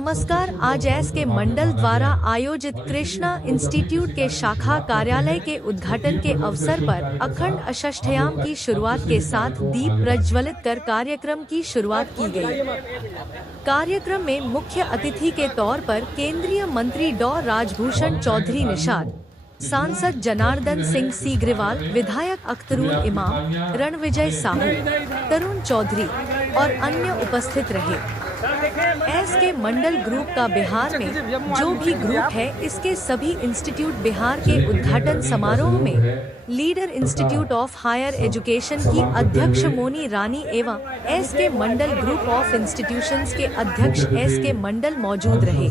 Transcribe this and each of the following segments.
नमस्कार। आज S K मंडल द्वारा आयोजित कृष्णा इंस्टीट्यूट के शाखा कार्यालय के उद्घाटन के अवसर पर अखंड अष्टयाम की शुरुआत के साथ दीप प्रज्वलित कर कार्यक्रम की शुरुआत की गई। कार्यक्रम में मुख्य अतिथि के तौर पर केंद्रीय मंत्री डॉ राजभूषण चौधरी निषाद, सांसद जनार्दन सिंह सीग्रीवाल, विधायक अख्तरुल इमाम, रणविजय साहू, तरुण चौधरी और अन्य उपस्थित रहे। एस के मंडल ग्रुप का बिहार में जो भी ग्रुप है, इसके सभी इंस्टीट्यूट बिहार के उद्घाटन समारोह में leader institute of higher education की अध्यक्ष मोनी रानी एवं S K Mandal group of institutions के अध्यक्ष एस के मंडल मौजूद रहे।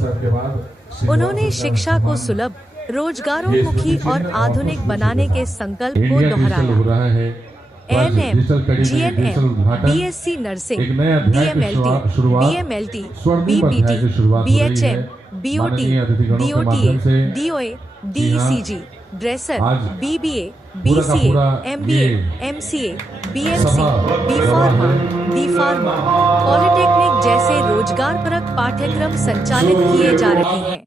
उन्होंने शिक्षा को सुलभ, रोजगारोन्मुखी और आधुनिक बनाने के संकल्प को दोहराया। ANM, GNM, BSc nursing, DMLT, BMLT, BPT, BHM, BOT, DOTA, DOA, DECG, dresser, BBA, BCA, MBA, MCA, BMC, BPharma, DPharma, polytechnic जैसे रोजगारपरक पाठ्यक्रम संचालित किए जा रहे हैं।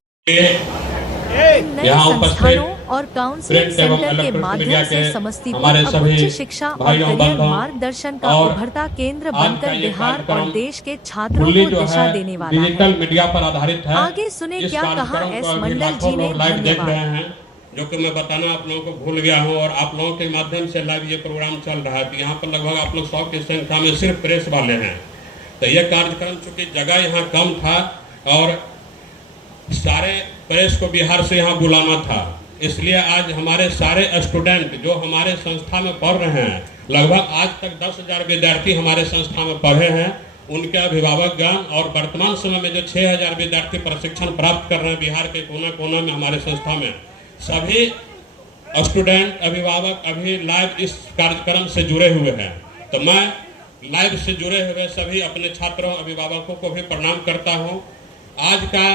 नए संस्थानों और काउंसलिंग सेंटर के माध्यम से समस्तीपुर अब उच्च शिक्षा और करियर मार्गदर्शन का उभरता केंद्र बनकर बिहार और देश के छात्रों को दिशा देने वाला है। डिजिटल मीडिया पर आधारित है। आगे सुने क्या कहा एस मंडल जी ने। धन्यवाद। जो कि मैं बताना आप लोगों को भूल गया हूँ और आप लोगों के माध्यम से लाइव ये प्रोग्राम चल रहा है। तो यहाँ पर लगभग आप लोग 100 की संख्या में सिर्फ प्रेस वाले हैं। तो यह कार्यक्रम चूंकि जगह यहाँ कम था और सारे प्रेस को बिहार से यहाँ बुलाना था, इसलिए आज हमारे सारे स्टूडेंट जो हमारे संस्था में पढ़ रहे हैं, लगभग आज तक 10,000 विद्यार्थी हमारे संस्था में पढ़े हैं, उनके अभिभावकगण और वर्तमान समय में जो 6,000 विद्यार्थी प्रशिक्षण प्राप्त कर रहे हैं बिहार के कोना कोना में हमारे संस्था में, सभी स्टूडेंट अभिभावक अभी लाइव इस कार्यक्रम से जुड़े हुए हैं। तो मैं लाइव से जुड़े हुए सभी अपने छात्रों अभिभावकों को भी प्रणाम करता हूँ। आज का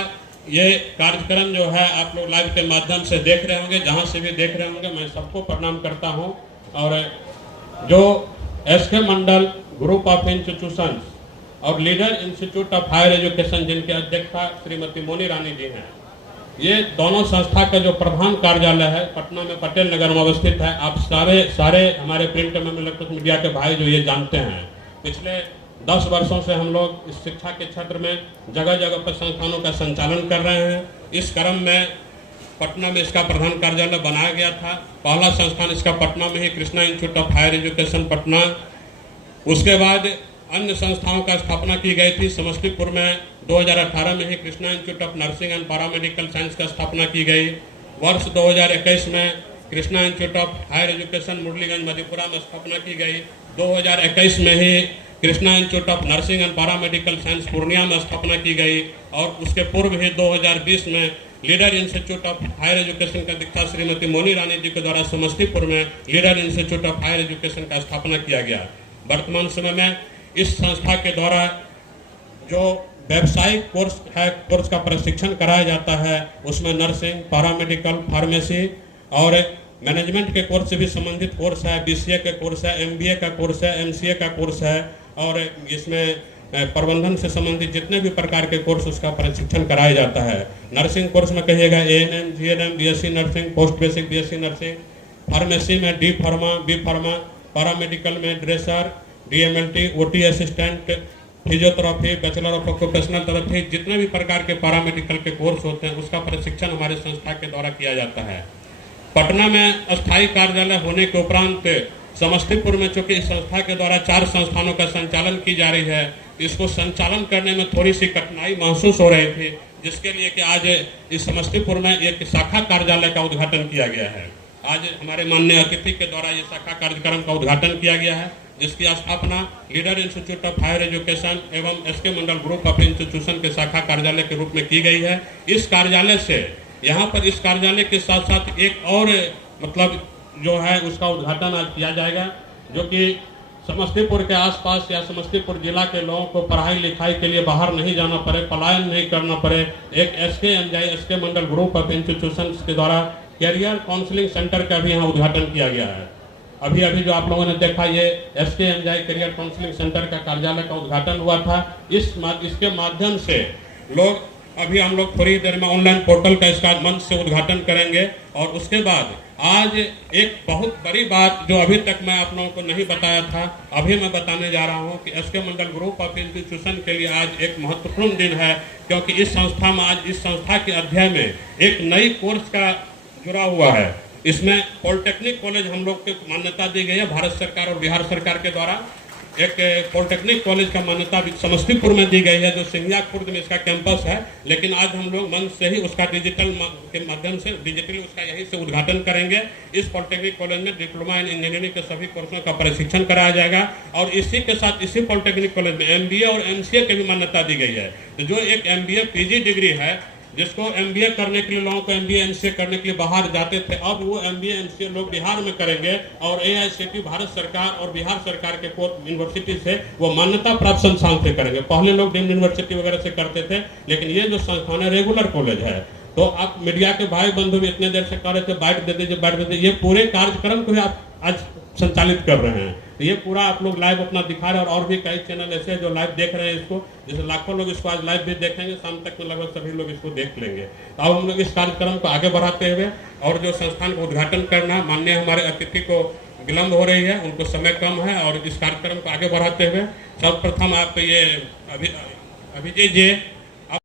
ये कार्यक्रम जो है आप लोग लाइव के माध्यम से देख रहे होंगे, जहां से भी देख रहे होंगे, मैं सबको प्रणाम करता हूं। और जो S K Mandal group of institutions और leader institute of higher education जिनके अध्यक्षा श्रीमती मोनी रानी जी हैं, ये दोनों संस्था का जो प्रधान कार्यालय है पटना में पटेल नगर में अवस्थित है। आप सारे हमारे प्रिंट में इलेक्ट्रॉनिक मीडिया के भाई जो ये जानते हैं, पिछले 10 वर्षों से हम लोग इस शिक्षा के क्षेत्र में जगह जगह पर संस्थानों का संचालन कर रहे हैं। इस क्रम में पटना में इसका प्रधान कार्यालय बनाया गया था। पहला संस्थान इसका पटना में ही Krishna institute of higher education Patna. उसके बाद अन्य संस्थाओं का स्थापना की गई थी। समस्तीपुर में 2018 में ही Krishna institute of nursing and paramedical science का स्थापना की गई। वर्ष 2021 में Krishna institute of higher education Murliganj Madhepura में स्थापना की गई। 2021 में ही Krishna institute of nursing and paramedical science Purnia में स्थापना की गई। और उसके पूर्व ही 2020 में leader institute of higher education का दीक्षा श्रीमती मोनी रानी जी के द्वारा समस्तीपुर में leader institute of higher education का स्थापना किया गया। वर्तमान समय में इस संस्था के द्वारा जो व्यावसायिक कोर्स है, कोर्स का प्रशिक्षण कराया जाता है, उसमें नर्सिंग, पैरामेडिकल, फार्मेसी और मैनेजमेंट के कोर्स से भी संबंधित कोर्स है, बीसीए के कोर्स है, एमबीए का कोर्स है, एमसीए का कोर्स है और इसमें प्रबंधन से संबंधित जितने भी प्रकार के कोर्स उसका प्रशिक्षण कराया जाता है। नर्सिंग कोर्स में कहिएगा ANM, GNM, BSc nursing, post basic BSc nursing, pharmacy में D pharma, B pharma, paramedical में dresser, DMLT, OT assistant, physiotherapy, bachelor of occupational therapy, जितने भी प्रकार के पैरामेडिकल के कोर्स होते हैं उसका प्रशिक्षण हमारे संस्था के द्वारा किया जाता है। पटना में अस्थायी कार्यालय होने के उपरांत समस्तीपुर में चूंकि इस संस्था के द्वारा 4 संस्थानों का संचालन की जा रही है, इसको संचालन करने में थोड़ी सी कठिनाई महसूस हो रही थी, जिसके लिए कि आज इस समस्तीपुर में एक शाखा कार्यालय का उद्घाटन किया गया है। आज हमारे माननीय अतिथि के द्वारा ये शाखा कार्यक्रम का उद्घाटन किया गया है, जिसकी स्थापना leader institute of higher education एवं S K Mandal group of institution के शाखा कार्यालय के रूप में की गई है। इस कार्यालय से यहाँ पर इस कार्यालय के साथ साथ एक और मतलब जो है उसका उद्घाटन आज किया जाएगा, जो कि समस्तीपुर के आसपास या समस्तीपुर जिला के लोगों को पढ़ाई लिखाई के लिए बाहर नहीं जाना पड़े, पलायन नहीं करना पड़े। एक S K Mandal group of institution के द्वारा कैरियर काउंसलिंग सेंटर का भी यहाँ उद्घाटन किया गया है। अभी जो आप लोगों ने देखा, ये एसके करियर काउंसलिंग सेंटर का कार्यालय का उद्घाटन हुआ था। इसके माध्यम से लोग अभी हम लोग थोड़ी देर में ऑनलाइन पोर्टल का इसका मंच से उद्घाटन करेंगे। और उसके बाद आज एक बहुत बड़ी बात जो अभी तक मैं आप लोगों को नहीं बताया था, अभी मैं बताने जा रहा हूं कि SK Mandal group of institution के लिए आज एक महत्वपूर्ण दिन है, क्योंकि इस संस्था में आज इस संस्था के अध्याय में एक नई कोर्स का जुड़ा हुआ है। इसमें पॉलिटेक्निक कॉलेज हम लोग को मान्यता दी गई है भारत सरकार और बिहार सरकार के द्वारा। एक पॉलिटेक्निक कॉलेज का मान्यता समस्तीपुर में दी गई है, जो सिंधिया खुर्द में इसका कैंपस है। लेकिन आज हम लोग मंच से ही उसका डिजिटल के माध्यम से डिजिटली उसका यहीं से उद्घाटन करेंगे। इस पॉलिटेक्निक कॉलेज में डिप्लोमा इन इंजीनियरिंग के सभी कोर्सों का प्रशिक्षण कराया जाएगा। और इसी के साथ इसी पॉलिटेक्निक कॉलेज में MBA और MCA की भी मान्यता दी गई है। तो जो एक MBA PG डिग्री है, जिसको MBA करने के लिए लोगों को MBA MCA करने के लिए बाहर जाते थे, अब वो MBA MCA लोग बिहार में करेंगे। और AICTE भारत सरकार और बिहार सरकार के कोर्स यूनिवर्सिटी से वो मान्यता प्राप्त संस्थान से करेंगे। पहले लोग डीम्ड यूनिवर्सिटी वगैरह से करते थे, लेकिन ये जो संस्थान है रेगुलर कॉलेज है। तो आप मीडिया के भाई बंधु भी इतने देर से कह रहे थे बाइट दे दीजिए बाइट दे दीजिए, ये पूरे कार्यक्रम को भी आप आज संचालित कर रहे हैं। तो ये पूरा आप लोग लाइव अपना दिखा रहे हैं। और भी कई चैनल ऐसे हैं जो लाइव देख रहे हैं इसको, जैसे लाखों लोग इसको आज लाइव भी देखेंगे, शाम तक में लगभग सभी लोग इसको देख लेंगे। तो अब हम लोग इस कार्यक्रम को आगे बढ़ाते हुए और जो संस्थान को उद्घाटन करना, माननीय हमारे अतिथि को विलम्ब हो रही है, उनको समय कम है, और इस कार्यक्रम को आगे बढ़ाते हुए सर्वप्रथम आप ये अभिजय जी